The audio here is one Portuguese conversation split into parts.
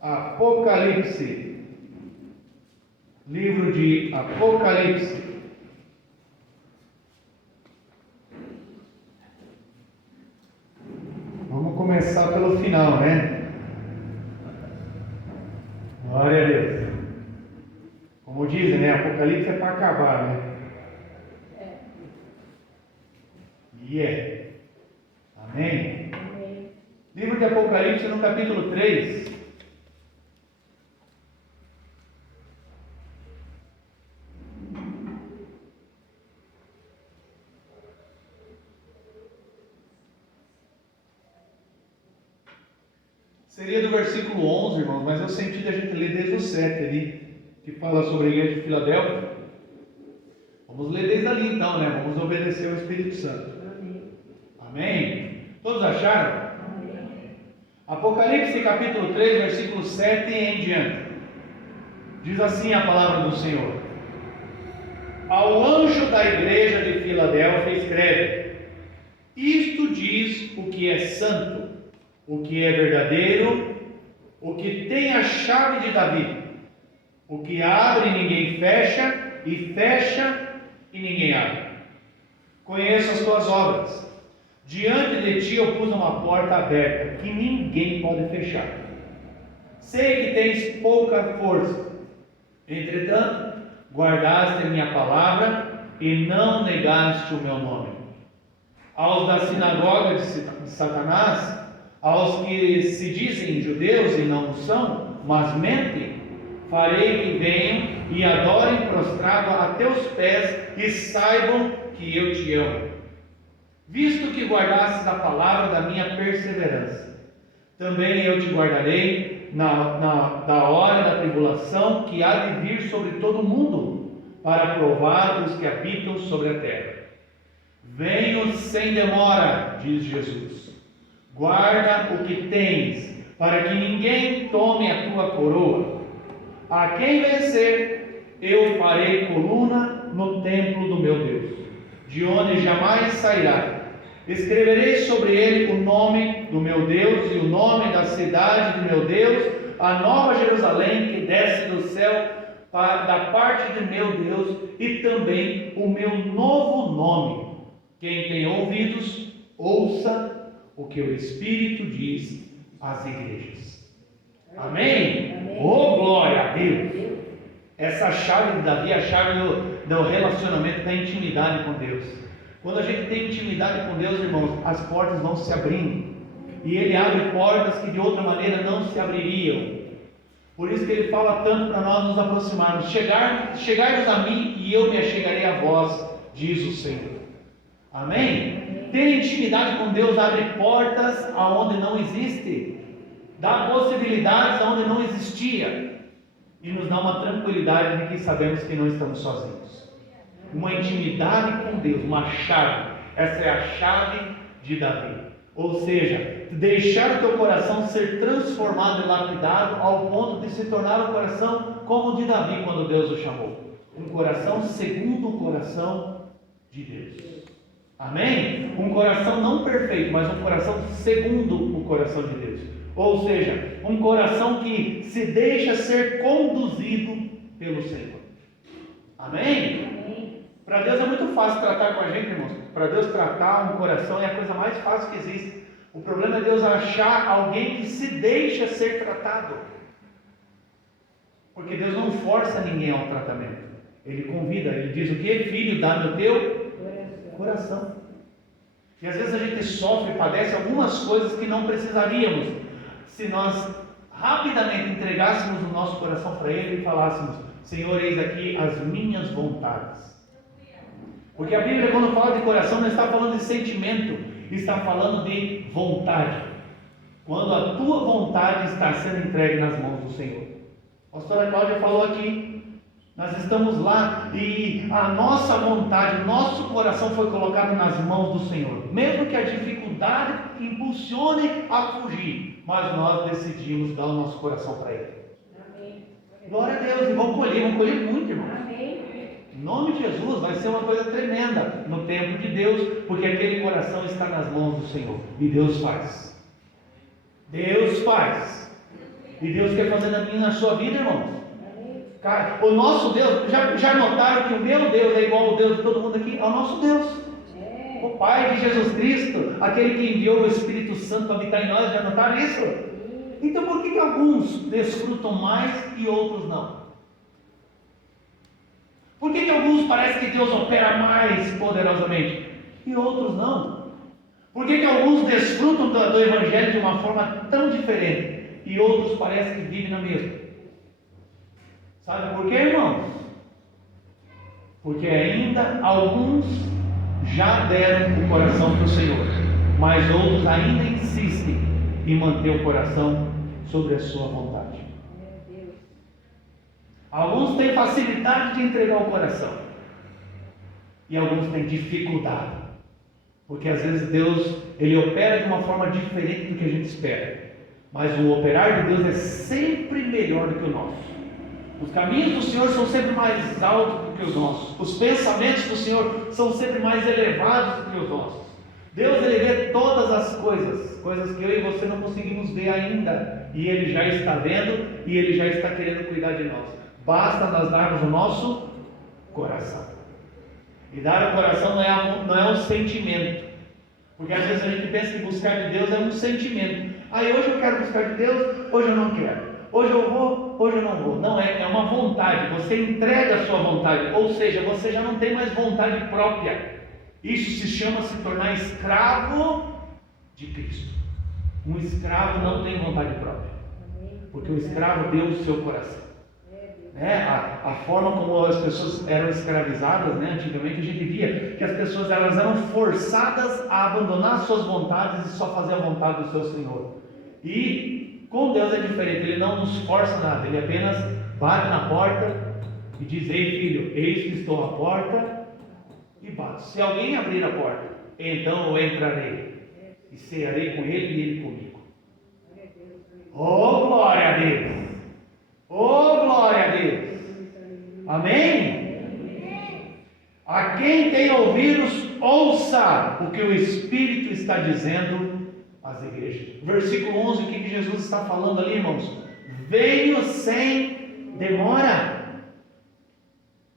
Apocalipse. Livro de Apocalipse. Vamos começar pelo final, né? Glória a Deus. Como dizem, né? Apocalipse é para acabar, né? E é. Amém? Amém. Livro de Apocalipse, no capítulo 3. Seria do versículo 11, irmãos, mas eu senti da gente ler desde o 7 ali, que fala sobre a igreja de Filadélfia. Vamos ler desde ali então, né? Vamos obedecer ao Espírito Santo. Amém. Amém? Todos acharam? Amém. Apocalipse capítulo 3, versículo 7 e em diante. Diz assim a palavra do Senhor: Ao anjo da igreja de Filadélfia escreve: Isto diz o que é santo, o que é verdadeiro, o que tem a chave de Davi, o que abre e ninguém fecha, e fecha e ninguém abre. Conheço as tuas obras. Diante de ti eu pus uma porta aberta, que ninguém pode fechar. Sei que tens pouca força. Entretanto, guardaste a minha palavra e não negaste o meu nome. Aos da sinagoga de Satanás, aos que se dizem judeus e não são, mas mentem, farei que venham e adorem prostrado a teus pés e saibam que eu te amo. Visto que guardastes a palavra da minha perseverança, também eu te guardarei da hora da tribulação que há de vir sobre todo o mundo, para provar os que habitam sobre a terra. Venho sem demora, diz Jesus. Guarda o que tens, para que ninguém tome a tua coroa. A quem vencer, eu farei coluna no templo do meu Deus, de onde jamais sairá. Escreverei sobre ele o nome do meu Deus e o nome da cidade do meu Deus, a nova Jerusalém que desce do céu da parte de meu Deus, e também o meu novo nome. Quem tem ouvidos, ouça o que o Espírito diz às igrejas. Amém? Amém. Oh, glória a Deus! Essa chave de Davi é a chave do relacionamento, da intimidade com Deus. Quando a gente tem intimidade com Deus, irmãos, as portas vão se abrindo. E Ele abre portas que de outra maneira não se abririam. Por isso que Ele fala tanto para nós nos aproximarmos. Chegai-vos a mim e eu me achegarei a vós, diz o Senhor. Amém? Ter intimidade com Deus abre portas aonde não existe. Dá possibilidades aonde não existia. E nos dá uma tranquilidade de que sabemos que não estamos sozinhos. Uma intimidade com Deus, uma chave. Essa é a chave de Davi. Ou seja, deixar o teu coração ser transformado e lapidado ao ponto de se tornar um coração como o de Davi quando Deus o chamou. Um coração segundo o coração de Deus. Amém? Um coração não perfeito, mas um coração segundo o coração de Deus. Ou seja, um coração que se deixa ser conduzido pelo Senhor. Amém? Amém. Para Deus é muito fácil tratar com a gente, irmãos. Para Deus tratar um coração é a coisa mais fácil que existe. O problema é Deus achar alguém que se deixa ser tratado. Porque Deus não força ninguém ao tratamento. Ele convida, Ele diz o que? Filho, dá-me o teu coração. E às vezes a gente sofre e padece algumas coisas que não precisaríamos, se nós rapidamente entregássemos o nosso coração para Ele e falássemos: Senhor, eis aqui as minhas vontades. Porque a Bíblia, quando fala de coração, não está falando de sentimento, está falando de vontade. Quando a tua vontade está sendo entregue nas mãos do Senhor. A pastora Cláudia falou aqui, nós estamos lá e a nossa vontade, o nosso coração foi colocado nas mãos do Senhor. Mesmo que a dificuldade impulsione a fugir, mas nós decidimos dar o nosso coração para Ele. Amém. Glória a Deus, e vamos colher muito, irmão. Amém. Em nome de Jesus, vai ser uma coisa tremenda no tempo de Deus, porque aquele coração está nas mãos do Senhor, e Deus faz. Deus faz. E Deus quer fazer na minha e na sua vida, irmãos. Cara, o nosso Deus, já notaram que o meu Deus é igual ao Deus de todo mundo aqui? É o nosso Deus. O Pai de Jesus Cristo, aquele que enviou o Espírito Santo para habitar em nós, já notaram isso? Então por que alguns desfrutam mais e outros não? Por que alguns parece que Deus opera mais poderosamente e outros não? Por que alguns desfrutam do Evangelho de uma forma tão diferente e outros parece que vivem na mesma? Sabe por quê, irmãos? Porque ainda alguns já deram o coração para o Senhor, mas outros ainda insistem em manter o coração sobre a sua vontade. Alguns têm facilidade de entregar o coração e alguns têm dificuldade, porque às vezes Deus ele opera de uma forma diferente do que a gente espera, mas o operar de Deus é sempre melhor do que o nosso. Os caminhos do Senhor são sempre mais altos do que os nossos. Os pensamentos do Senhor são sempre mais elevados do que os nossos. Deus ele vê todas as coisas que eu e você não conseguimos ver ainda, e Ele já está vendo e Ele já está querendo cuidar de nós. Basta nós darmos o nosso coração. E dar o coração não é um sentimento, porque às vezes a gente pensa que buscar de Deus é um sentimento. Aí hoje eu quero buscar de Deus, hoje eu não quero. Hoje eu vou, hoje eu não vou. Não, é uma vontade. Você entrega a sua vontade, ou seja, você já não tem mais vontade própria. Isso se chama se tornar escravo de Cristo. Um escravo não tem vontade própria, porque o escravo deu o seu coração. A forma como as pessoas eram escravizadas, antigamente a gente via que as pessoas elas eram forçadas a abandonar suas vontades e só fazer a vontade do seu Senhor. E com Deus é diferente, Ele não nos força nada, Ele apenas bate na porta e diz: ei filho, eis que estou à porta e bato. Se alguém abrir a porta, então eu entrarei e cearei com ele e ele comigo. Oh glória a Deus! Oh glória a Deus! Amém? A quem tem ouvidos, ouça o que o Espírito está dizendo às igrejas. Versículo 11, o que Jesus está falando ali, irmãos? Venho sem demora.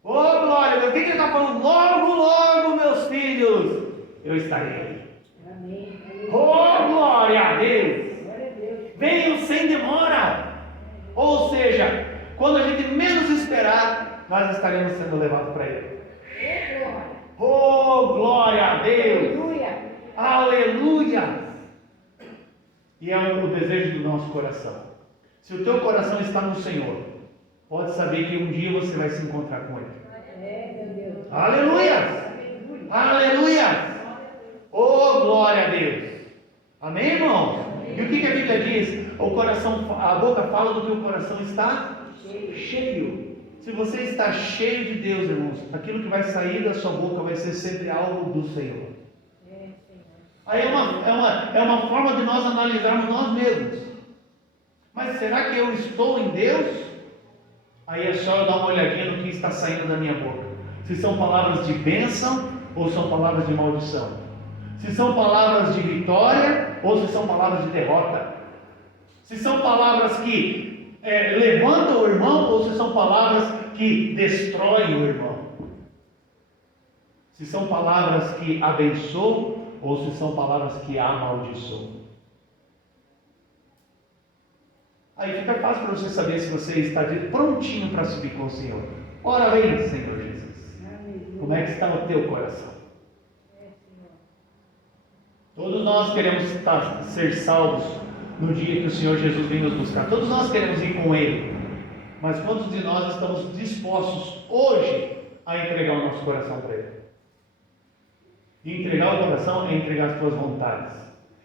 Oh glória a Deus! O que ele está falando? Logo, logo, meus filhos, eu estarei. Amém. Oh glória a Deus! Venho sem demora. Ou seja, quando a gente menos esperar, nós estaremos sendo levados para Ele. Oh glória a Deus! Aleluia! Aleluia! E é o desejo do nosso coração. Se o teu coração está no Senhor, pode saber que um dia você vai se encontrar com Ele. Aleluia! Aleluia! Oh glória a Deus! Amém, irmão? E o que a Bíblia diz? O coração, a boca fala do que o coração está cheio. Se você está cheio de Deus, irmãos, aquilo que vai sair da sua boca vai ser sempre algo do Senhor. Aí é uma forma de nós analisarmos nós mesmos. Mas será que eu estou em Deus? Aí é só eu dar uma olhadinha no que está saindo da minha boca. Se são palavras de bênção ou são palavras de maldição. Se são palavras de vitória ou se são palavras de derrota. Se são palavras que levantam o irmão ou se são palavras que destroem o irmão. Se são palavras que abençoam ou se são palavras que amaldiçoam. Aí fica fácil para você saber se você está prontinho para subir com o Senhor. Ora bem, Senhor Jesus, como é que está o teu coração? Todos nós queremos ser salvos no dia que o Senhor Jesus vem nos buscar. Todos nós queremos ir com Ele. Mas quantos de nós estamos dispostos hoje a entregar o nosso coração para Ele? E entregar o coração é entregar as tuas vontades.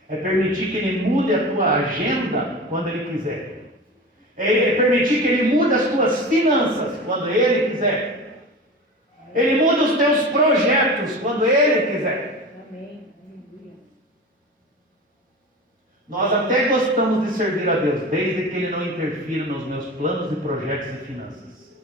É permitir que Ele mude a tua agenda quando Ele quiser. É permitir que Ele mude as tuas finanças quando Ele quiser. Ele muda os teus projetos quando Ele quiser. Nós até gostamos de servir a Deus, desde que Ele não interfira nos meus planos e projetos e finanças.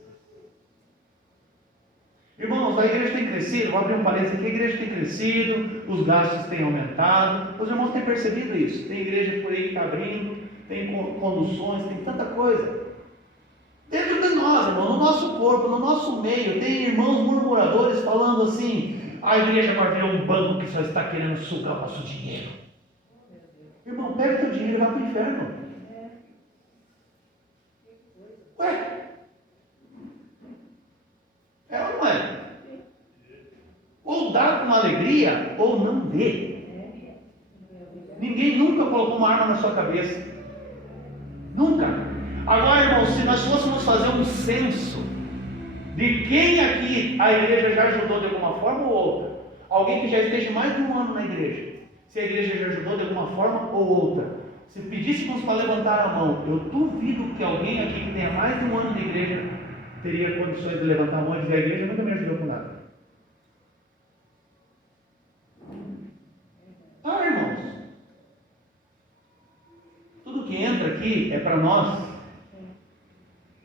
Irmãos, a igreja tem crescido, vou abrir um parênteses aqui, a igreja tem crescido, os gastos têm aumentado, os irmãos têm percebido isso. Tem igreja por aí que está abrindo, tem conduções, tem tanta coisa. Dentro de nós, irmão, no nosso corpo, no nosso meio, tem irmãos murmuradores falando assim: a igreja agora virou um banco que só está querendo sugar o nosso dinheiro. Irmão, pega o teu dinheiro e vai para o inferno. Ué? É ou não é? Ou dá com alegria, ou não dê. Ninguém nunca colocou uma arma na sua cabeça. Nunca. Agora, irmão, se nós fôssemos fazer um censo de quem aqui a igreja já ajudou de alguma forma ou outra, alguém que já esteja mais de um ano na igreja, se a igreja já ajudou de alguma forma ou outra, se pedíssemos para levantar a mão, eu duvido que alguém aqui que tenha mais de um ano na igreja teria condições de levantar a mão e dizer: a igreja nunca me ajudou com nada. Ah, irmãos, tudo que entra aqui é para nós,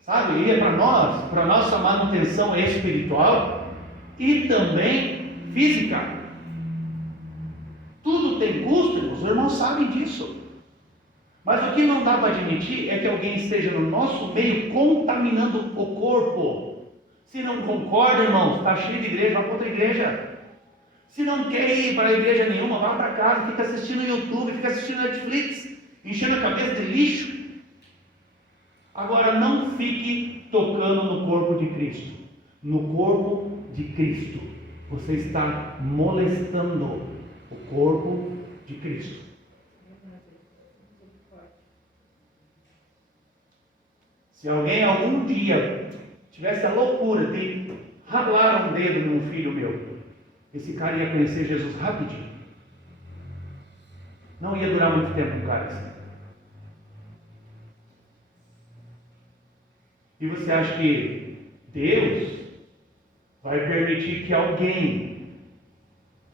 sabe? E é para nossa manutenção espiritual e também física. Tudo tem custo, os irmãos sabem disso. Mas o que não dá para admitir é que alguém esteja no nosso meio contaminando o corpo. Se não concorda, irmãos, está cheio de igreja, vai para outra igreja. Se não quer ir para a igreja nenhuma, vá para casa, fica assistindo YouTube, fica assistindo Netflix, enchendo a cabeça de lixo. Agora, não fique tocando no corpo de Cristo. No corpo de Cristo. Você está molestando o corpo de Cristo. Se alguém algum dia tivesse a loucura de ralar um dedo num filho meu, esse cara ia conhecer Jesus rapidinho. Não ia durar muito tempo um cara assim. E você acha que Deus vai permitir que alguém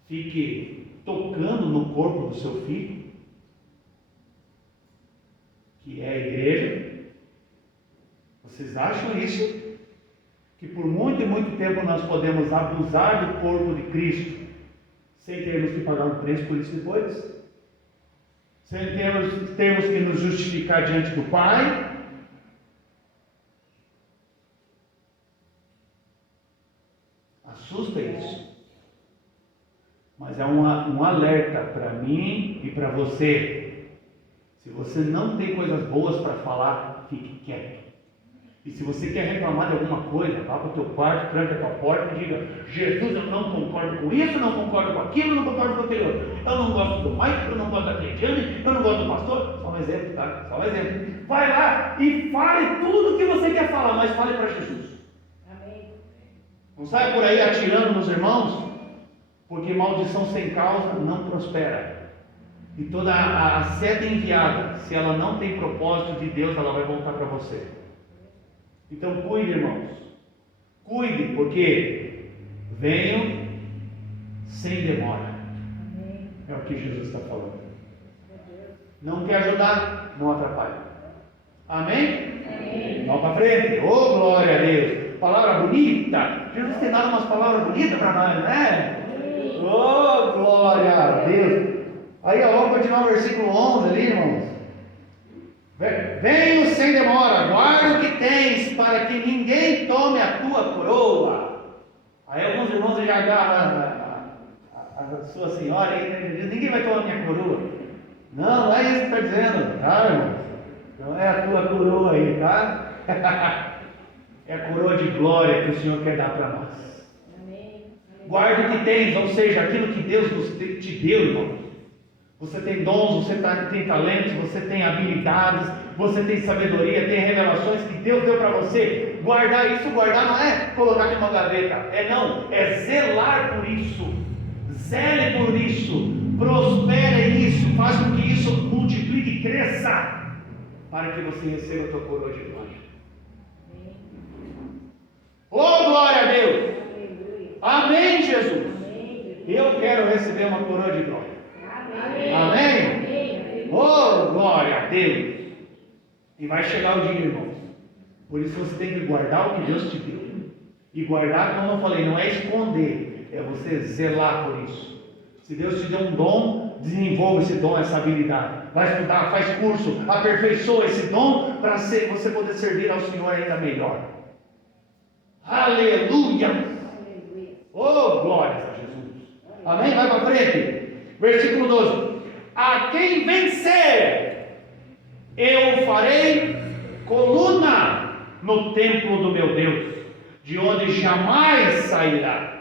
fique tocando no corpo do seu filho, que é a igreja? Vocês acham isso? Que por muito e muito tempo nós podemos abusar do corpo de Cristo, sem termos que pagar um preço por isso depois? Sem termos que nos justificar diante do Pai? Assusta isso. Mas é um alerta para mim e para você. Se você não tem coisas boas para falar, fique quieto. E se você quer reclamar de alguma coisa, vá para o teu quarto, tranca a tua porta e diga: Jesus, eu não concordo com isso, eu não concordo com aquilo, eu não concordo com aquele outro. Eu não gosto do Mike, eu não gosto da Cleidiane, eu não gosto do pastor. Só um exemplo, tá? Só um exemplo. Vai lá e fale tudo o que você quer falar, mas fale para Jesus. Amém. Não saia por aí atirando nos irmãos, porque maldição sem causa não prospera. E toda a seta enviada, se ela não tem propósito de Deus, ela vai voltar para você. Então cuide, irmãos, cuide, porque venham sem demora. É o que Jesus está falando. Não quer ajudar? Não atrapalhe. Amém? Vamos para frente. Oh, glória a Deus. Palavra bonita. Jesus tem dado umas palavras bonitas para nós, né? Oh, glória a Deus. Aí, vamos continuar o versículo 11 ali, irmãos. Venho sem demora, guarda o que tens, para que ninguém tome a tua coroa. Aí alguns irmãos já agarram a sua senhora e diz: ninguém vai tomar a minha coroa. Não é isso que está dizendo, tá, irmãos? Não é a tua coroa aí, tá? É a coroa de glória que o Senhor quer dar para nós. Guarda o que tens, ou seja, aquilo que Deus te deu, irmão. Você tem dons, você tem talentos, você tem habilidades, você tem sabedoria, tem revelações que Deus deu para você. Guardar isso, guardar não é colocar em uma gaveta, é zelar por isso. Zele por isso, prospere isso, faz com que isso multiplique e cresça, para que você receba a tua coroa de glória. Oh, glória a Deus! Amém, Jesus! Eu quero receber uma coroa de glória. Amém? Oh, glória a Deus! E vai chegar o dia, irmãos. Por isso você tem que guardar o que Deus te deu. E guardar, como eu falei, não é esconder, é você zelar por isso. Se Deus te deu um dom, desenvolva esse dom, essa habilidade. Vai estudar, faz curso, aperfeiçoa esse dom para você poder servir ao Senhor ainda melhor. Aleluia! Oh, glórias a Jesus! Amém? Vai para frente. Versículo 12: a quem vencer, eu farei coluna no templo do meu Deus, de onde jamais sairá.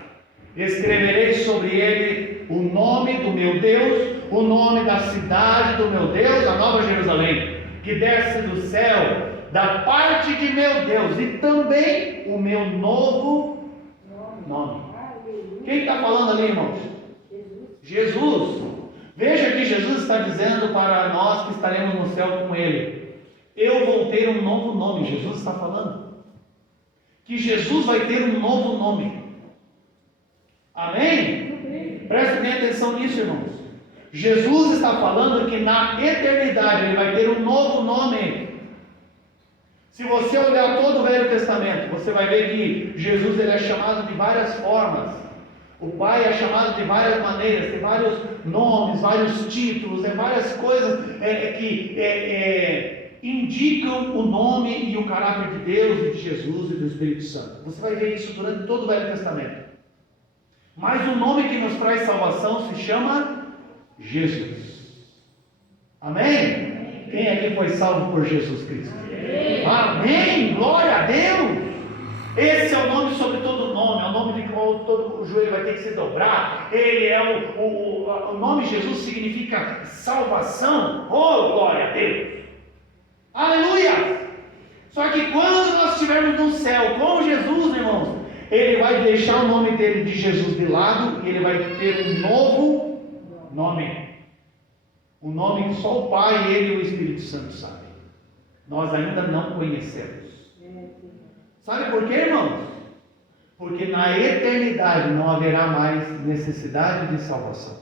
Escreverei sobre ele o nome do meu Deus, o nome da cidade do meu Deus, a Nova Jerusalém, que desce do céu, da parte de meu Deus, e também o meu novo nome. Quem está falando ali, irmãos? Jesus. Veja que Jesus está dizendo para nós que estaremos no céu com Ele: eu vou ter um novo nome. Jesus está falando que Jesus vai ter um novo nome. Amém? Preste bem atenção nisso, irmãos. Jesus está falando que na eternidade Ele vai ter um novo nome. Se você olhar todo o Velho Testamento, você vai ver que Jesus ele é chamado de várias formas. O Pai é chamado de várias maneiras, tem vários nomes, vários títulos, várias coisas que indicam o nome e o caráter de Deus e de Jesus e do Espírito Santo. Você vai ver isso durante todo o Velho Testamento. Mas o nome que nos traz salvação se chama Jesus. Amém? Quem aqui foi salvo por Jesus Cristo? Amém! Glória a Deus! Esse é o nome sobre todo nome, é o nome de qual todo o joelho vai ter que se dobrar. Ele é o nome Jesus significa salvação. Oh, glória a Deus! Aleluia! Só que quando nós estivermos no céu com Jesus, irmãos, Ele vai deixar o nome dele de Jesus de lado e Ele vai ter um novo nome. Um nome que só o Pai, Ele e o Espírito Santo sabem. Nós ainda não conhecemos. Sabe por quê, irmãos? Porque na eternidade não haverá mais necessidade de salvação.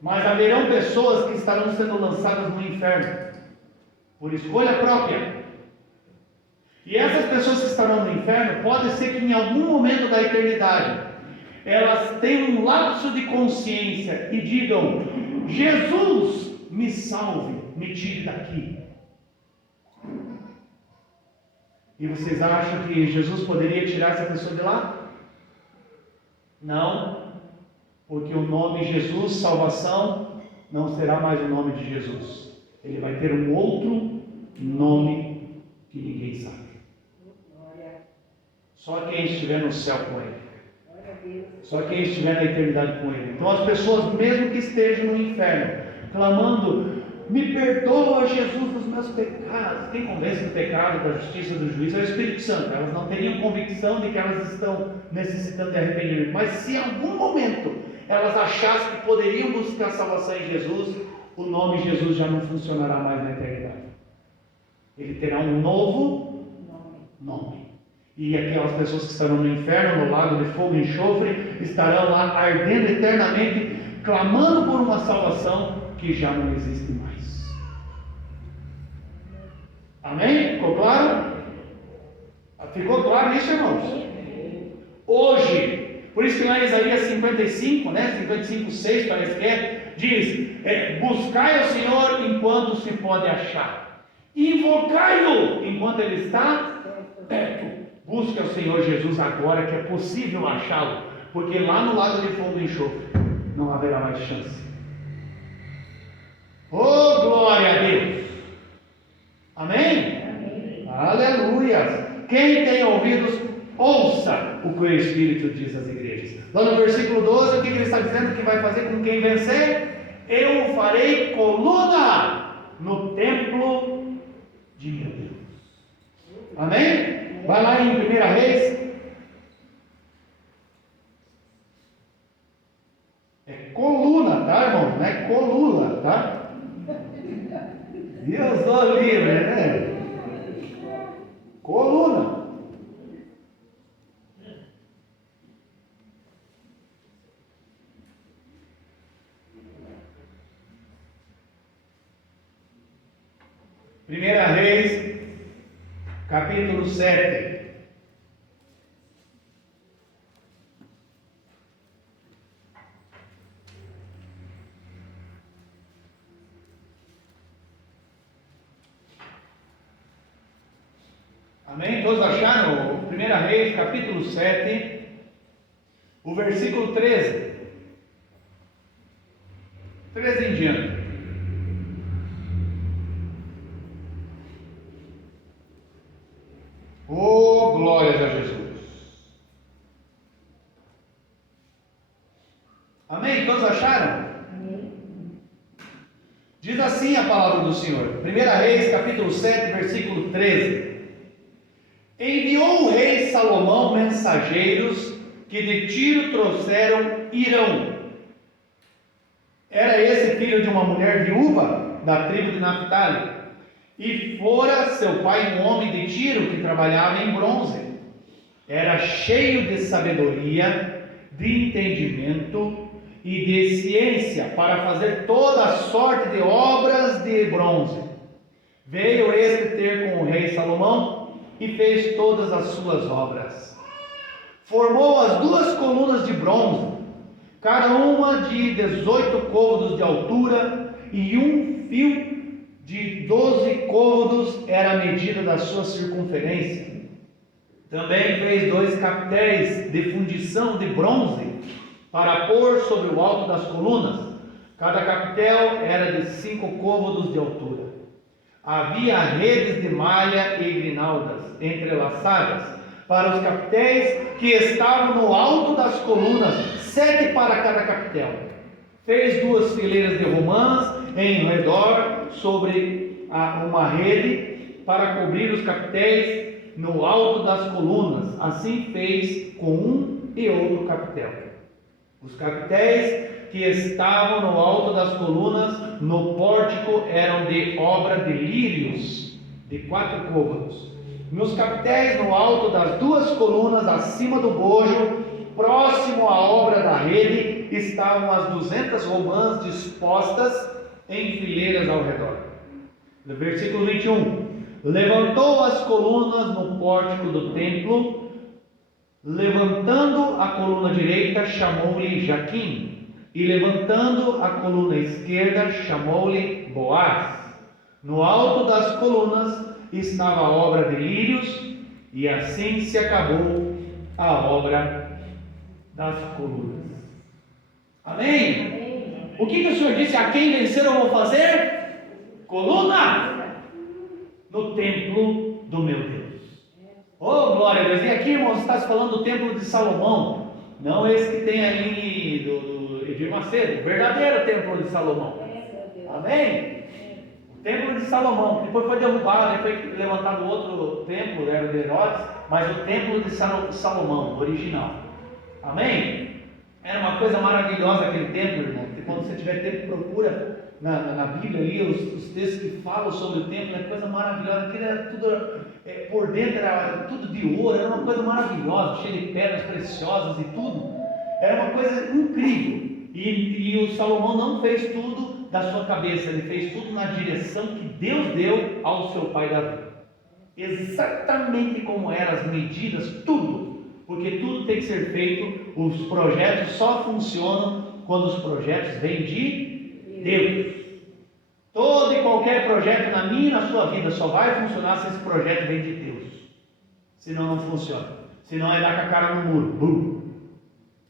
Mas haverão pessoas que estarão sendo lançadas no inferno, por escolha própria. E essas pessoas que estarão no inferno, pode ser que em algum momento da eternidade, elas tenham um lapso de consciência e digam: Jesus, me salve, me tire daqui. E vocês acham que Jesus poderia tirar essa pessoa de lá? Não, porque o nome Jesus, salvação, não será mais o nome de Jesus. Ele vai ter um outro nome que ninguém sabe. Só quem estiver no céu com Ele. Só quem estiver na eternidade com Ele. Então as pessoas, mesmo que estejam no inferno, clamando: me perdoa, Jesus, dos meus pecados. Quem convence do pecado, da justiça e do juízo é o Espírito Santo. Elas não teriam convicção de que elas estão necessitando de arrependimento. Mas se em algum momento elas achassem que poderiam buscar salvação em Jesus, o nome Jesus já não funcionará mais na eternidade. Ele terá um novo nome. E aquelas pessoas que estarão no inferno, no lago de fogo e enxofre, estarão lá ardendo eternamente, clamando por uma salvação que já não existe mais. Amém? Ficou claro? Ficou claro isso, irmãos? Hoje, por isso que lá em Isaías 55, 55:6 parece que diz: buscai ao Senhor enquanto se pode achar, invocai-o enquanto Ele está perto. Busque ao Senhor Jesus agora que é possível achá-lo, porque lá no lago de fogo e enxofre não haverá mais chance. Oh, glória a Deus! Amém? Amém? Aleluia! Quem tem ouvidos, ouça o que o Espírito diz às igrejas. Lá no versículo 12, o que ele está dizendo que vai fazer com quem vencer? Eu farei coluna no templo de meu Deus. Amém? Vai lá em 1 Reis. É coluna, tá, irmão? Não é coluna, tá? Deus do livre, né? Coluna. Primeira Reis, capítulo 7. Amém? Todos acharam? 1 Reis, capítulo 7, o versículo 13. 13 em diante. Oh, glórias a Jesus. Amém? Todos acharam? Amém. Diz assim a palavra do Senhor. 1 Reis, capítulo 7, versículo 13. Enviou o rei Salomão mensageiros que de Tiro trouxeram Hirão. Era esse filho de uma mulher viúva da tribo de Naphtali. E fora seu pai um homem de Tiro que trabalhava em bronze. Era cheio de sabedoria, de entendimento e de ciência para fazer toda a sorte de obras de bronze. Veio este ter com o rei Salomão e fez todas as suas obras. Formou as 2 colunas de bronze, cada uma de 18 côvados de altura, e um fio de 12 côvados era a medida da sua circunferência. Também fez 2 capitéis de fundição de bronze para pôr sobre o alto das colunas. Cada capitel era de 5 côvados de altura. Havia redes de malha e grinaldas entrelaçadas para os capitéis que estavam no alto das colunas, 7 para cada capitel. Fez 2 fileiras de romãs em redor sobre uma rede para cobrir os capitéis no alto das colunas. Assim fez com um e outro capitel. Os capitéis que estavam no alto das colunas no pórtico eram de obra de lírios, de 4 côvados. Nos capitéis no alto das 2 colunas, acima do bojo, próximo à obra da rede, estavam as 200 romãs dispostas em fileiras ao redor. No versículo 21, levantou as colunas no pórtico do templo, levantando a coluna direita, chamou-lhe Jaquim, e levantando a coluna esquerda, chamou-lhe Boaz. No alto das colunas estava a obra de lírios, e assim se acabou a obra das colunas. Amém? Amém. O que o Senhor disse? A quem vencer eu vou fazer? Coluna no templo do meu Deus. Oh, glória a Deus. E aqui, irmãos, está se falando do templo de Salomão, não esse que tem ali do Edir Macedo, o verdadeiro templo de Salomão. Amém? O templo de Salomão, depois foi derrubado, foi levantado outro templo, era o de Herodes, mas o templo de Salomão, original. Amém? Era uma coisa maravilhosa aquele templo, irmão, que quando você tiver tempo, procura na Bíblia ali, os textos que falam sobre o templo, é coisa maravilhosa. Aquilo era tudo, por dentro era tudo de ouro, era uma coisa maravilhosa, cheia de pedras preciosas e tudo. Era uma coisa incrível. E o Salomão não fez tudo da sua cabeça, ele fez tudo na direção que Deus deu ao seu pai Davi. Exatamente como eram as medidas, tudo. Porque tudo tem que ser feito, os projetos só funcionam quando os projetos vêm de Deus. Todo e qualquer projeto na minha e na sua vida só vai funcionar se esse projeto vem de Deus. Senão não funciona. Senão é dar com a cara no muro. Bum.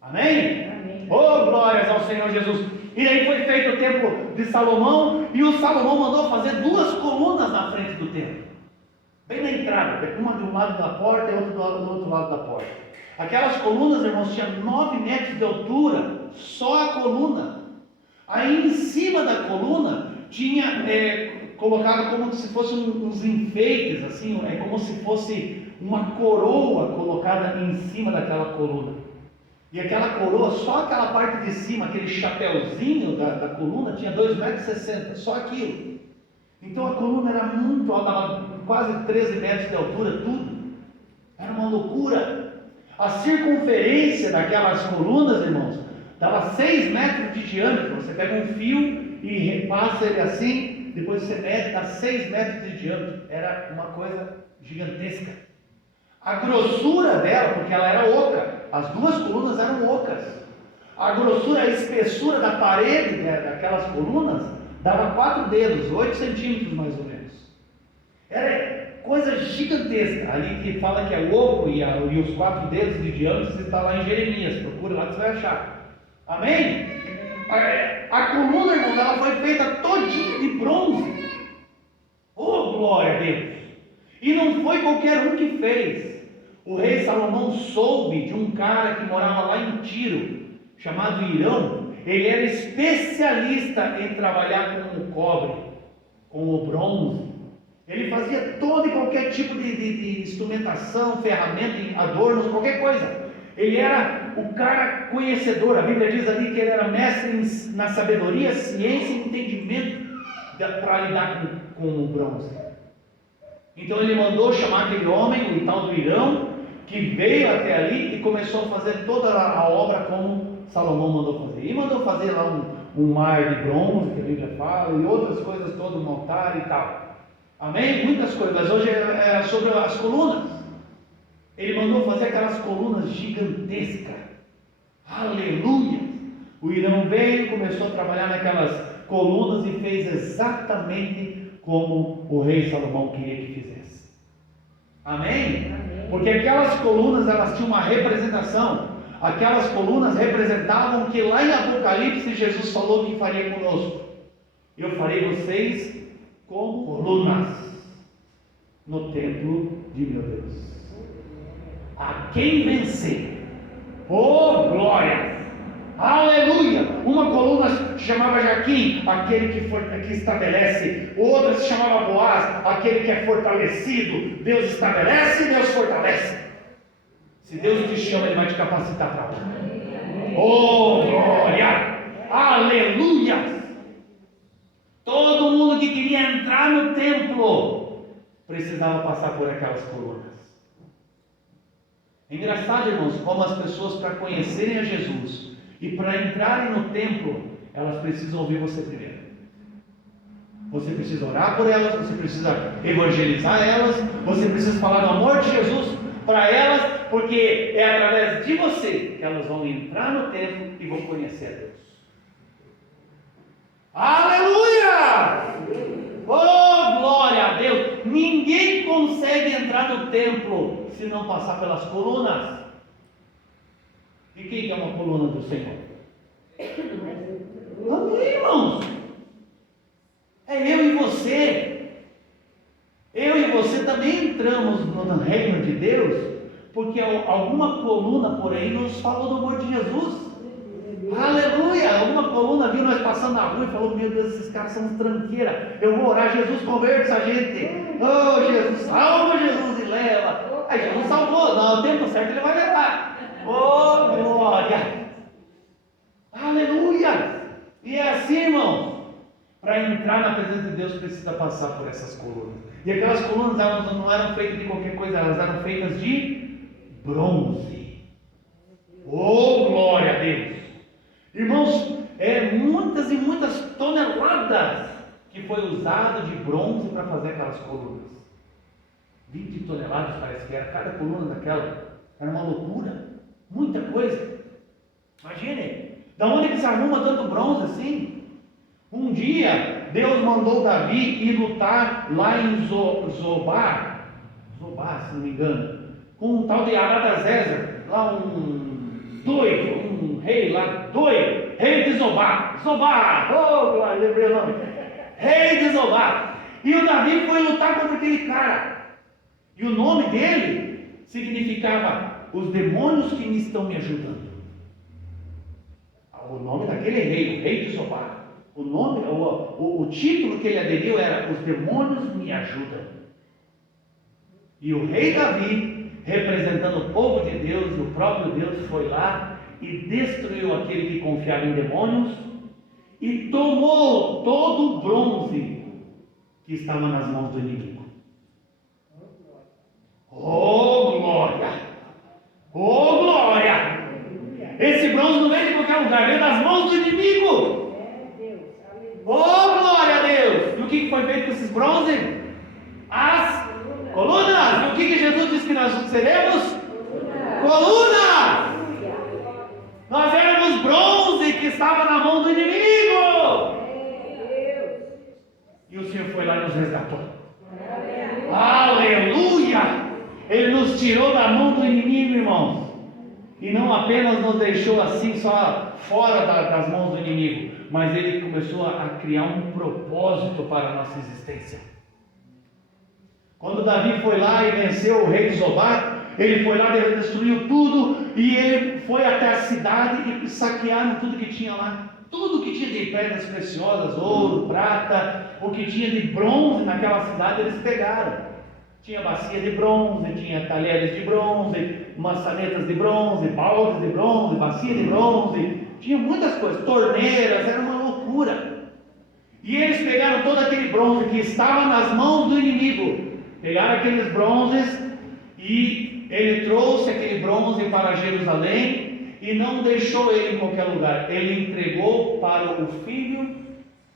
Amém? Amém. Oh, glórias ao Senhor Jesus. E aí foi feito o templo de Salomão, e o Salomão mandou fazer 2 colunas na frente do templo. Bem na entrada, uma de um lado da porta e outra do outro lado da porta. Aquelas colunas, irmãos, tinham 9 metros de altura, só a coluna. Aí em cima da coluna tinha colocado como se fossem uns enfeites, assim, como se fosse uma coroa colocada em cima daquela coluna. E aquela coroa, só aquela parte de cima, aquele chapéuzinho da coluna, tinha 2,60 metros, só aquilo. Então a coluna era muito alta, dava quase 13 metros de altura, tudo. Era uma loucura. A circunferência daquelas colunas, irmãos, dava 6 metros de diâmetro. Você pega um fio e repassa ele assim, depois você mede, dá 6 metros de diâmetro. Era uma coisa gigantesca. A grossura dela, porque ela era oca, as 2 colunas eram ocas. A grossura, a espessura da parede daquelas colunas dava 4 dedos, 8 centímetros mais ou menos. Era coisa gigantesca. Ali que fala que é o oco e os 4 dedos de diâmetro, está lá em Jeremias. Procura lá que você vai achar. Amém? A coluna, irmãos, ela foi feita todinha de bronze. Oh, glória a Deus! E não foi qualquer um que fez. O rei Salomão soube de um cara que morava lá em Tiro, chamado Irão. Ele era especialista em trabalhar com o cobre, com o bronze. Ele fazia todo e qualquer tipo de instrumentação, ferramenta, adornos, qualquer coisa. Ele era o cara conhecedor. A Bíblia diz ali que ele era mestre na sabedoria, ciência e entendimento para lidar com o bronze. Então ele mandou chamar aquele homem, o tal do Irão, que veio até ali e começou a fazer toda a obra como Salomão mandou fazer. E mandou fazer lá um mar de bronze, que a Bíblia fala, e outras coisas, todo um altar e tal. Amém? Muitas coisas, mas hoje é sobre as colunas. Ele mandou fazer aquelas colunas gigantescas. Aleluia! O Irão veio, começou a trabalhar naquelas colunas e fez exatamente como o rei Salomão queria que fizesse. Amém? Porque aquelas colunas, elas tinham uma representação. Aquelas colunas representavam que lá em Apocalipse Jesus falou que faria conosco. Eu farei vocês como colunas no templo de meu Deus. A quem vencer, oh glória, aleluia. Uma coluna se chamava Jaquim, aquele que estabelece. Outra se chamava Boaz, aquele que é fortalecido. Deus estabelece, Deus fortalece. Se Deus te chama, Ele vai te capacitar para algo. Oh glória, aleluia. Todo mundo que queria entrar no templo precisava passar por aquelas colunas. É engraçado, irmãos, como as pessoas, para conhecerem a Jesus e para entrarem no templo, elas precisam ouvir você primeiro. Você precisa orar por elas, você precisa evangelizar elas, você precisa falar do amor de Jesus para elas, porque é através de você que elas vão entrar no templo e vão conhecer a Deus. Aleluia! Oh, glória a Deus! Ninguém consegue entrar no templo se não passar pelas colunas. E quem é uma coluna do Senhor? Amém, irmãos? É eu e você. Eu e você também entramos no reino de Deus, porque alguma coluna por aí nos falou do amor de Jesus. Aleluia! Uma coluna viu nós passando na rua e falou: meu Deus, esses caras são tranqueira. Eu vou orar, Jesus, converte essa gente. Oh, Jesus, salva Jesus e leva. Aí Jesus salvou, no tempo certo Ele vai levar. Oh, glória! Aleluia! E é assim, irmão. Para entrar na presença de Deus precisa passar por essas colunas. E aquelas colunas, elas não eram feitas de qualquer coisa, elas eram feitas de bronze. Oh, glória a Deus! Irmãos, muitas e muitas toneladas que foi usado de bronze para fazer aquelas colunas. 20 toneladas parece que era cada coluna daquela. Era uma loucura, muita coisa. Imagine, da onde que se arruma tanto bronze assim? Um dia Deus mandou Davi ir lutar lá em Zobá, se não me engano, com um tal de Adadézer, lá um doido, um rei lá doido, rei de Zobá, oh glória, lembrei o nome, rei de Zobá. E o Davi foi lutar contra aquele cara, e o nome dele significava: os demônios que me estão me ajudando. O nome daquele rei, o rei de Zobá. O título que ele aderiu era: os demônios me ajudam. E o rei Davi, representando o povo de Deus, e o próprio Deus, foi lá e destruiu aquele que confiava em demônios e tomou todo o bronze que estava nas mãos do inimigo. Oh glória! Oh glória! Esse bronze não vem de qualquer lugar, vem das mãos do inimigo. Oh glória a Deus! E o que foi feito com esses bronzes? As colunas. E o que Jesus disse que nós seremos? Colunas. Nós éramos bronze que estava na mão do inimigo. E o Senhor foi lá e nos resgatou. nos tirou da mão do inimigo, irmãos. E não apenas nos deixou assim só fora das mãos do inimigo, mas Ele começou a criar um propósito para a nossa existência. Quando Davi foi lá e venceu o rei de Zobá, ele foi lá e destruiu tudo, e ele foi até a cidade e saquearam tudo que tinha lá. Tudo que tinha de pedras preciosas, ouro, prata, o que tinha de bronze naquela cidade eles pegaram. Tinha bacia de bronze, tinha talheres de bronze, maçanetas de bronze, baldes de bronze, bacia de bronze, tinha muitas coisas, torneiras, era uma loucura. E eles pegaram todo aquele bronze que estava nas mãos do inimigo, pegaram aqueles bronzes e ele trouxe aquele bronze para Jerusalém e não deixou ele em qualquer lugar, ele entregou para o filho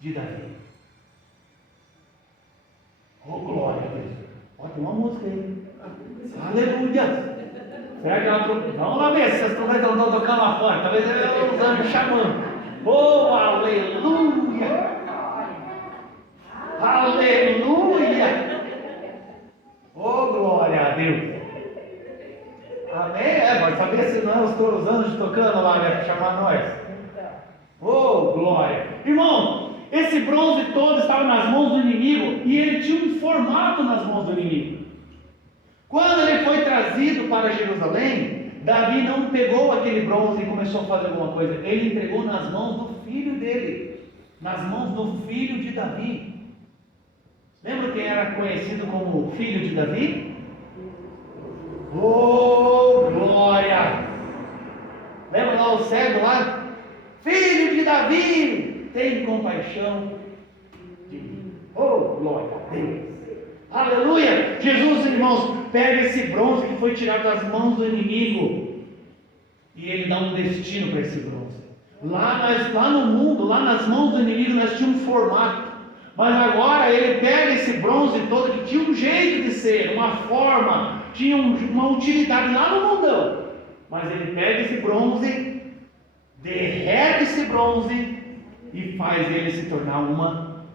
de Davi. Oh, glória a Deus! Ó, tem uma música aí. Aleluia! Será que ela trocou? Vamos lá ver se vocês estão tocando lá fora. Talvez ela usando me chamando. Oh, aleluia! Aleluia! Oh, glória a Deus! Amém? Vai saber se não os anjos tocando lá, né? Para chamar nós. Oh, glória! Irmão, esse bronze todo estava nas mãos do inimigo e ele tinha um formato nas mãos do inimigo. Quando ele foi trazido para Jerusalém, Davi não pegou aquele bronze e começou a fazer alguma coisa. Ele entregou nas mãos do filho dele, nas mãos do filho de Davi. Lembra quem era conhecido como filho de Davi? Oh, glória! Lembra lá o cego lá? Filho de Davi, tem compaixão de mim. Oh, glória a Deus! Aleluia! Jesus, irmãos, pega esse bronze que foi tirado das mãos do inimigo e Ele dá um destino para esse bronze. Lá no mundo, lá nas mãos do inimigo, nós tínhamos um formato. Mas agora Ele pega esse bronze todo que tinha um jeito de ser, uma forma, tinha uma utilidade lá no mundão. Mas Ele pega esse bronze, derrete esse bronze e faz ele se tornar uma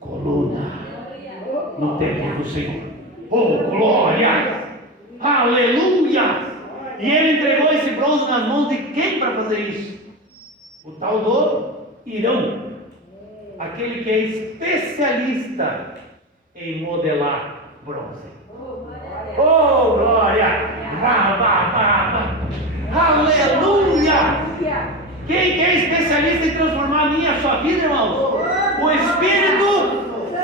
coluna no templo do Senhor. Oh, glória! Aleluia! E Ele entregou esse bronze nas mãos de quem para fazer isso? O tal do Irão, aquele que é especialista em modelar bronze. Oh, glória! Aleluia! Quem que é especialista em transformar a minha e a sua vida, irmãos? O Espírito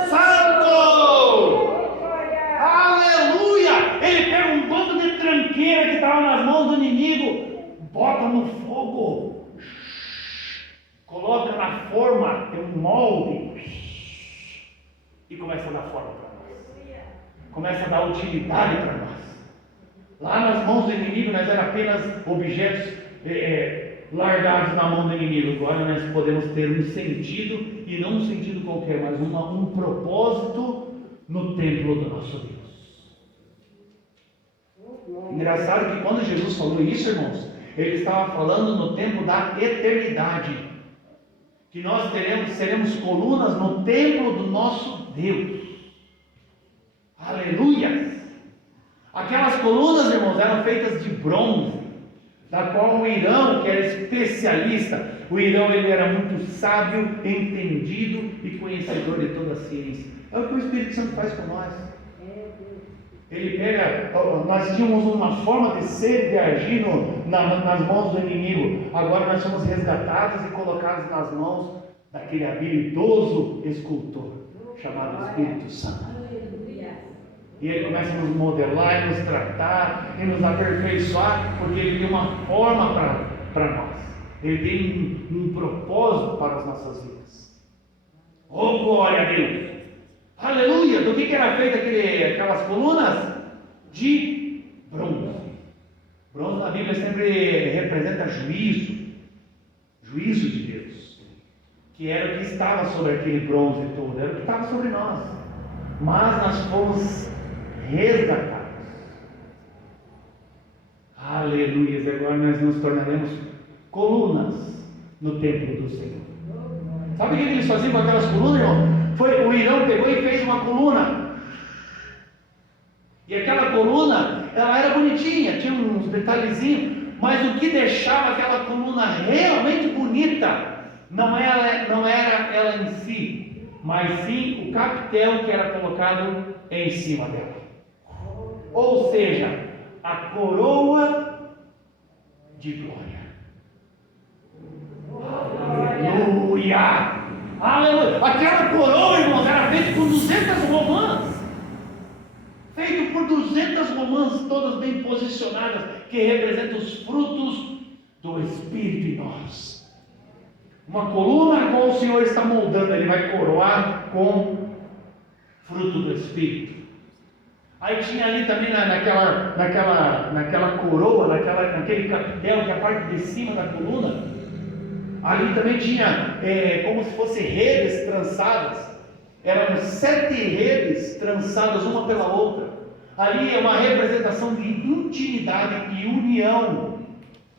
Santo! Aleluia! Ele pega um bando de tranqueira que estava nas mãos do inimigo, bota no fogo, coloca na forma, tem um molde, e começa a dar forma para nós, começa a dar utilidade para nós. Lá nas mãos do inimigo nós éramos apenas objetos largados na mão do inimigo. Agora nós podemos ter um sentido, e não um sentido qualquer, mas um propósito no templo do nosso Deus. Engraçado que quando Jesus falou isso, irmãos, Ele estava falando no tempo da eternidade, que nós seremos colunas no templo do nosso Deus. Aleluia! Aquelas colunas, irmãos, eram feitas de bronze, da qual o Irão, que era especialista, o Irão ele era muito sábio, entendido e conhecedor de toda a ciência. É o que o Espírito Santo faz com nós. Ele pega, nós tínhamos uma forma de ser e de agir nas mãos do inimigo. Agora nós somos resgatados e colocados nas mãos daquele habilidoso escultor chamado Espírito Santo. E Ele começa a nos modelar, e nos tratar, e nos aperfeiçoar, porque Ele tem uma forma para nós. Ele tem um propósito para as nossas vidas. Oh, glória a Deus! Aleluia! Do que era feita aquelas colunas? De bronze. Bronze na Bíblia sempre representa juízo de Deus, que era o que estava sobre aquele bronze todo, era o que estava sobre nós, mas nós fomos resgatados. Aleluia! Agora nós nos tornaremos colunas no templo do Senhor. Sabe o que eles faziam com aquelas colunas, irmão? O Irão pegou e fez uma coluna, e aquela coluna ela era bonitinha, tinha uns detalhezinhos, mas o que deixava aquela coluna realmente bonita não era ela em si, mas sim o capitel que era colocado em cima dela. Ou seja, a coroa de glória. Aleluia! Aleluia! Aquela coroa, irmãos, era feita por 200 romãs. Feito por 200 romãs, todas bem posicionadas, que representam os frutos do Espírito em nós. Uma coluna a qual o Senhor está moldando, Ele vai coroar com fruto do Espírito. Aí tinha ali também naquela coroa, naquele capitel, que é a parte de cima da coluna, ali também tinha como se fossem redes trançadas. Eram 7 redes trançadas uma pela outra. Ali é uma representação de intimidade e união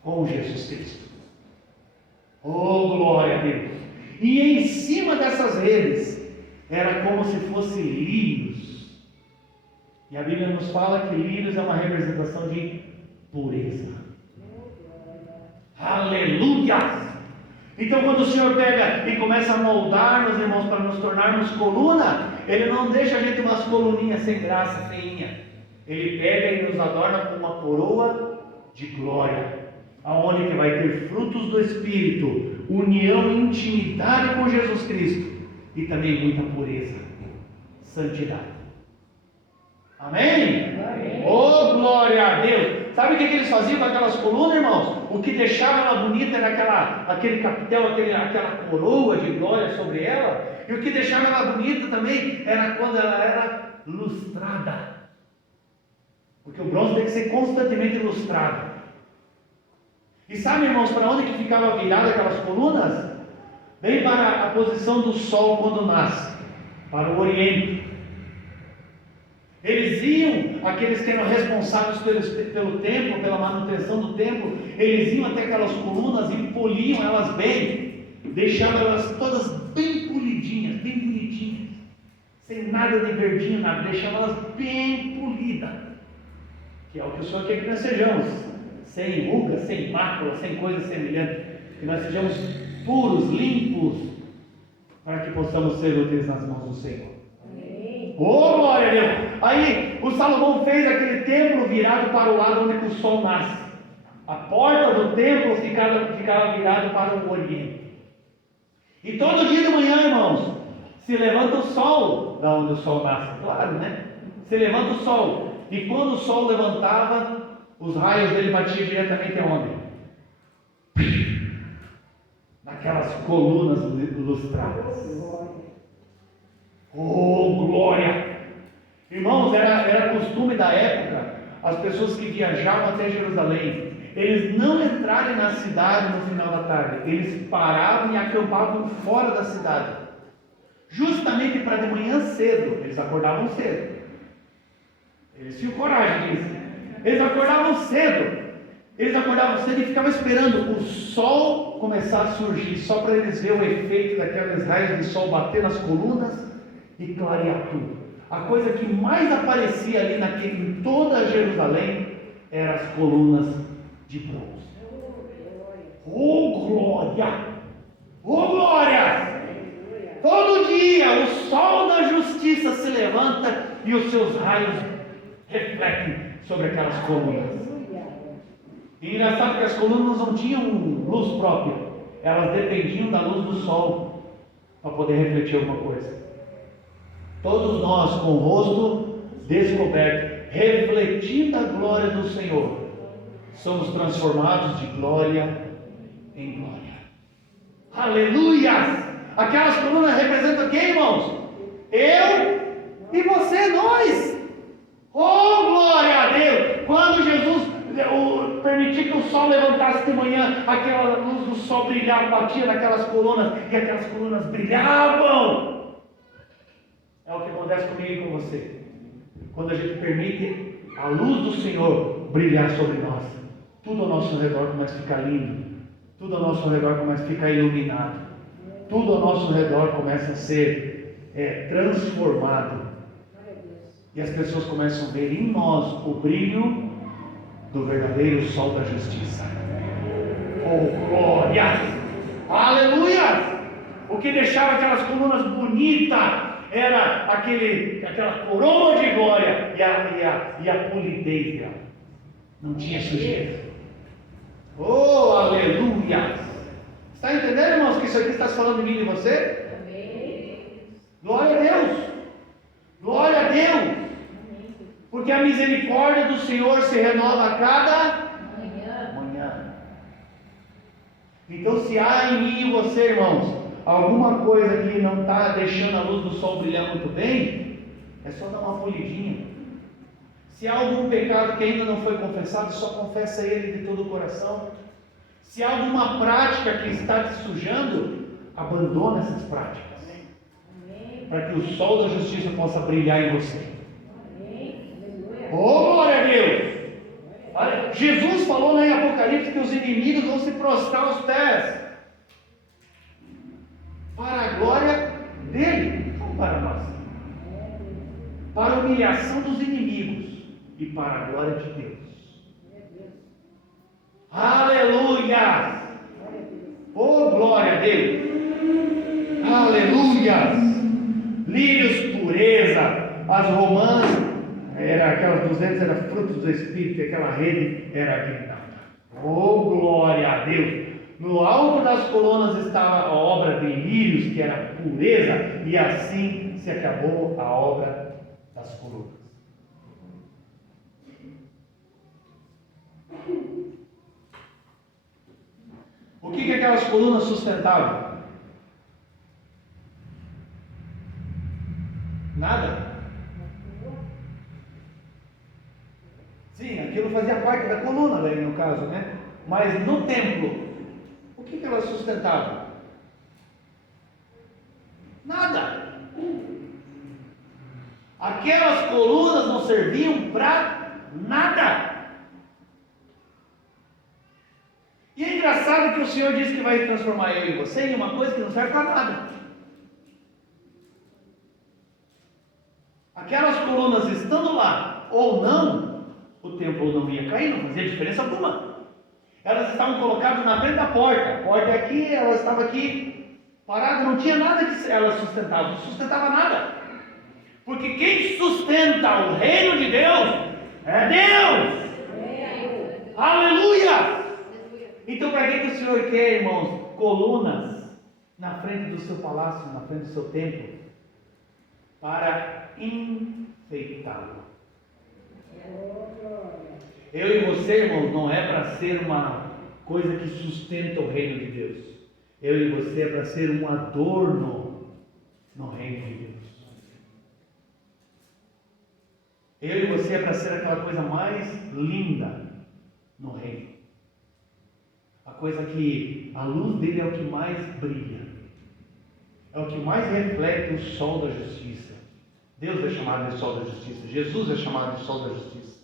com Jesus Cristo. Oh, glória a Deus! E em cima dessas redes era como se fossem lírios. E a Bíblia nos fala que lírios é uma representação de pureza. Aleluia! Então, quando o Senhor pega e começa a moldar-nos, irmãos, para nos tornarmos coluna, Ele não deixa a gente umas coluninhas sem graça, feinha. Ele pega e nos adorna com uma coroa de glória, aonde que vai ter frutos do Espírito, união e intimidade com Jesus Cristo, e também muita pureza, santidade. Amém? Amém. Oh, glória a Deus! Sabe o que eles faziam com aquelas colunas, irmãos? O que deixava ela bonita era aquele capitel, aquela coroa de glória sobre ela. E o que deixava ela bonita também era quando ela era lustrada. Porque o bronze tem que ser constantemente lustrado. E sabe, irmãos, para onde que ficava virada aquelas colunas? Bem para a posição do sol quando nasce, para o oriente. Eles iam, aqueles que eram responsáveis pelo templo, pela manutenção do templo, eles iam até aquelas colunas e poliam elas bem, deixavam elas todas bem polidinhas, bem bonitinhas, sem nada de verdinho, nada, deixavam elas bem polidas, que é o que o Senhor quer que nós sejamos, sem ruga, sem mácula, sem coisa semelhante, que nós sejamos puros, limpos, para que possamos ser úteis nas mãos do Senhor. Oh, glória a Deus! Aí o Salomão fez aquele templo virado para o lado onde o sol nasce. A porta do templo ficava virada para o oriente. E todo dia de manhã, irmãos, se levanta o sol, da onde o sol nasce, claro, né? Se levanta o sol. E quando o sol levantava, os raios dele batiam diretamente aonde? Naquelas colunas lustradas. Oh, glória! Irmãos, era costume da época, as pessoas que viajavam até Jerusalém, eles não entrarem na cidade no final da tarde, eles paravam e acampavam fora da cidade, justamente para de manhã cedo, eles acordavam cedo, eles tinham coragem disso, eles acordavam cedo e ficavam esperando o sol começar a surgir, só para eles verem o efeito daqueles raios de sol bater nas colunas e clarear tudo. A coisa que mais aparecia ali em toda Jerusalém eram as colunas de bronze. Oh, glória! Oh, glória! Todo dia o sol da justiça se levanta e os seus raios refletem sobre aquelas colunas. E engraçado que as colunas não tinham luz própria, elas dependiam da luz do sol para poder refletir alguma coisa. Todos nós com o rosto descoberto, refletindo a glória do Senhor, somos transformados de glória em glória. Aleluia! Aquelas colunas representam quem, irmãos? Eu e você, nós. Oh, glória a Deus! Quando Jesus permitir que o sol levantasse de manhã, aquela luz do sol brilhava, batia naquelas colunas, e aquelas colunas brilhavam. É o que acontece comigo e com você. Quando a gente permite a luz do Senhor brilhar sobre nós, tudo ao nosso redor começa a ficar lindo, tudo ao nosso redor começa a ficar iluminado, tudo ao nosso redor começa a ser transformado. E as pessoas começam a ver em nós o brilho do verdadeiro sol da justiça. Oh, glória! Aleluia! O que deixava aquelas colunas bonitas era aquela coroa de glória e a polidez dela. Não tinha sujeira. Oh, aleluia! Está entendendo, irmãos, que isso aqui está falando de mim e de você? Glória a Deus! Glória a Deus! Porque a misericórdia do Senhor se renova a cada manhã. Então, se há em mim e você, irmãos, alguma coisa que não está deixando a luz do sol brilhar muito bem, é só dar uma polidinha. Se há algum pecado que ainda não foi confessado, só confessa ele de todo o coração. Se há alguma prática que está te sujando, abandona essas práticas. Para que o sol da justiça possa brilhar em você. Oh, glória a Deus! Olha, Jesus falou lá em Apocalipse que os inimigos vão se prostrar aos pés para a glória dele, não para nós, para a humilhação dos inimigos e para a glória de Deus. Aleluia! Oh, glória a Deus! Aleluia! Lírios, pureza. As romãs, aquelas 200 era frutos do Espírito, e aquela rede era guirnalda. Oh, glória a Deus! No alto das colunas estava a obra de lírios, que era pureza, e assim se acabou a obra das colunas. O que aquelas colunas sustentavam? Nada. Sim, aquilo fazia parte da coluna, daí no caso, né? Mas no templo, o que elas sustentavam? Nada. Aquelas colunas não serviam para nada. E é engraçado que o Senhor disse que vai transformar eu e você em uma coisa que não serve para nada. Aquelas colunas estando lá ou não, o templo não ia cair, não fazia diferença alguma. Elas estavam colocadas na frente da porta. A porta é aqui, ela estava aqui parada, não tinha nada que elas sustentavam, não sustentava nada. Porque quem sustenta o reino de Deus é Deus. Aleluia! Então, para que o Senhor quer, irmãos, colunas na frente do seu palácio, na frente do seu templo? Para enfeitá-lo. Eu e você, irmãos, não é para ser uma coisa que sustenta o reino de Deus. Eu e você é para ser um adorno no reino de Deus. Eu e você é para ser aquela coisa mais linda no reino. A coisa que a luz dele é o que mais brilha. É o que mais reflete o sol da justiça. Deus é chamado de sol da justiça. Jesus é chamado de sol da justiça.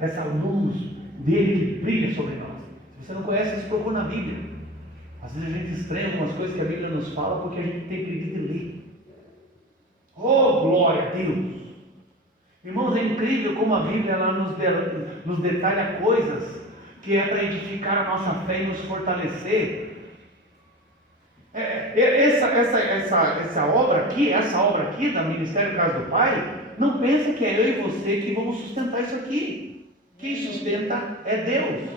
Essa luz dele que brilha sobre nós. Se você não conhece, você procura na Bíblia. Às vezes a gente estranha algumas coisas que a Bíblia nos fala porque a gente tem preguiça de ler. Oh, glória a Deus! Irmãos, é incrível como a Bíblia ela nos detalha coisas que é para edificar a nossa fé e nos fortalecer. Essa obra aqui da Ministério Casa do Pai, não pense que é eu e você que vamos sustentar isso aqui. Quem sustenta é Deus.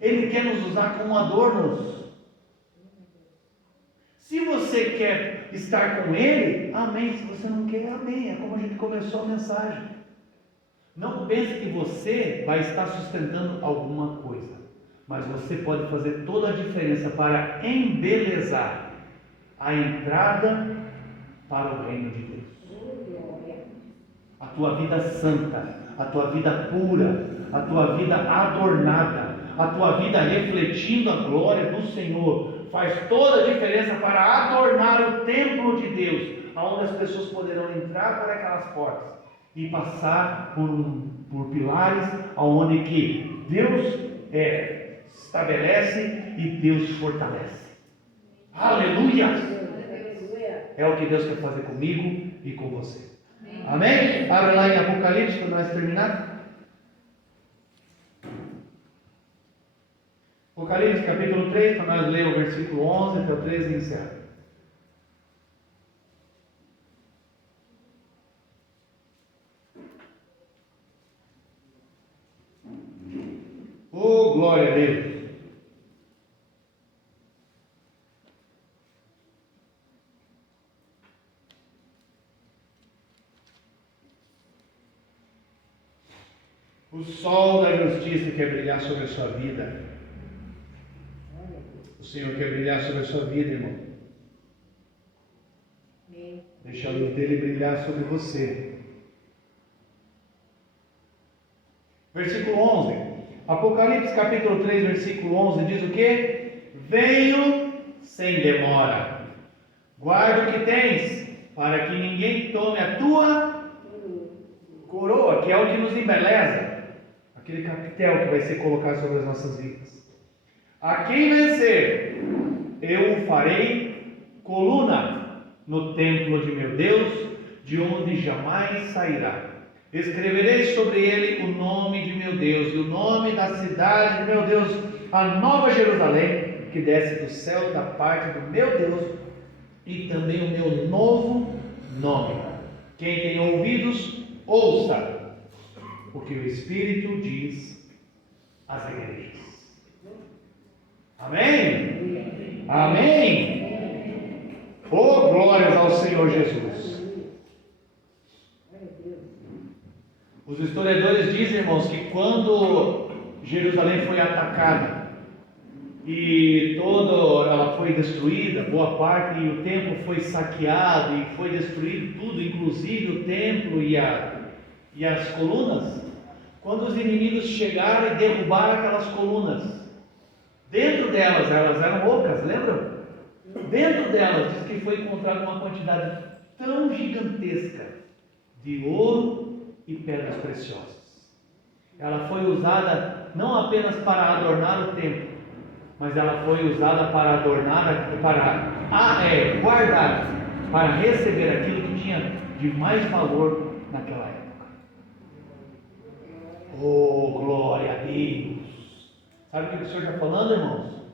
Ele quer nos usar como adornos. Se você quer estar com Ele, amém. Se você não quer, amém. É como a gente começou a mensagem. Não pense que você vai estar sustentando alguma coisa, mas você pode fazer toda a diferença para embelezar a entrada para o reino de Deus. A tua vida santa, a tua vida pura, a tua vida adornada, a tua vida refletindo a glória do Senhor, faz toda a diferença para adornar o templo de Deus, onde as pessoas poderão entrar por aquelas portas e passar por pilares onde que Deus estabelece e Deus fortalece. Aleluia! É o que Deus quer fazer comigo e com você. Amém? Abre lá em Apocalipse para nós terminar. Apocalipse capítulo 3, para nós ler o versículo 11 até o 13 e encerrar. Oh, glória a Deus! O sol da justiça quer brilhar sobre a sua vida. O Senhor quer brilhar sobre a sua vida, irmão. Deixa a luz dele brilhar sobre você. Versículo 11. Apocalipse capítulo 3, versículo 11 diz o quê? Venho sem demora. Guarda o que tens, para que ninguém tome a tua coroa, que é o que nos embeleza. Aquele capitel que vai ser colocado sobre as nossas vidas. A quem vencer, eu o farei coluna no templo de meu Deus, de onde jamais sairá. Escreverei sobre ele o nome de meu Deus e o nome da cidade de meu Deus, a nova Jerusalém, que desce do céu da parte do meu Deus, e também o meu novo nome. Quem tem ouvidos, ouça o que o Espírito diz às igrejas. Amém? Amém? Oh, glórias ao Senhor Jesus. Os historiadores dizem, irmãos, que quando Jerusalém foi atacada e toda ela foi destruída, boa parte, e o templo foi saqueado e foi destruído tudo, inclusive o templo e as colunas. Quando os inimigos chegaram e derrubaram aquelas colunas, dentro delas, elas eram ocas, lembram? Dentro delas, diz que foi encontrada uma quantidade tão gigantesca de ouro e pedras preciosas. Ela foi usada não apenas para adornar o templo, mas ela foi usada para adornar, para guardar, para receber aquilo que tinha de mais valor naquela época. Oh, glória a Deus! Sabe o que o Senhor está falando, irmãos?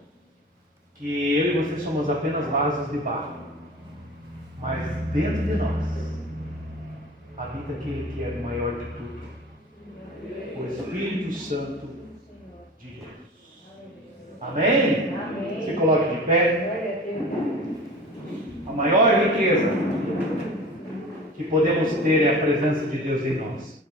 Que eu e você somos apenas vasos de barro, mas dentro de nós habita aquele que é o maior de tudo, o Espírito Santo de Deus. Amém? Amém. Se coloque de pé. A maior riqueza que podemos ter é a presença de Deus em nós.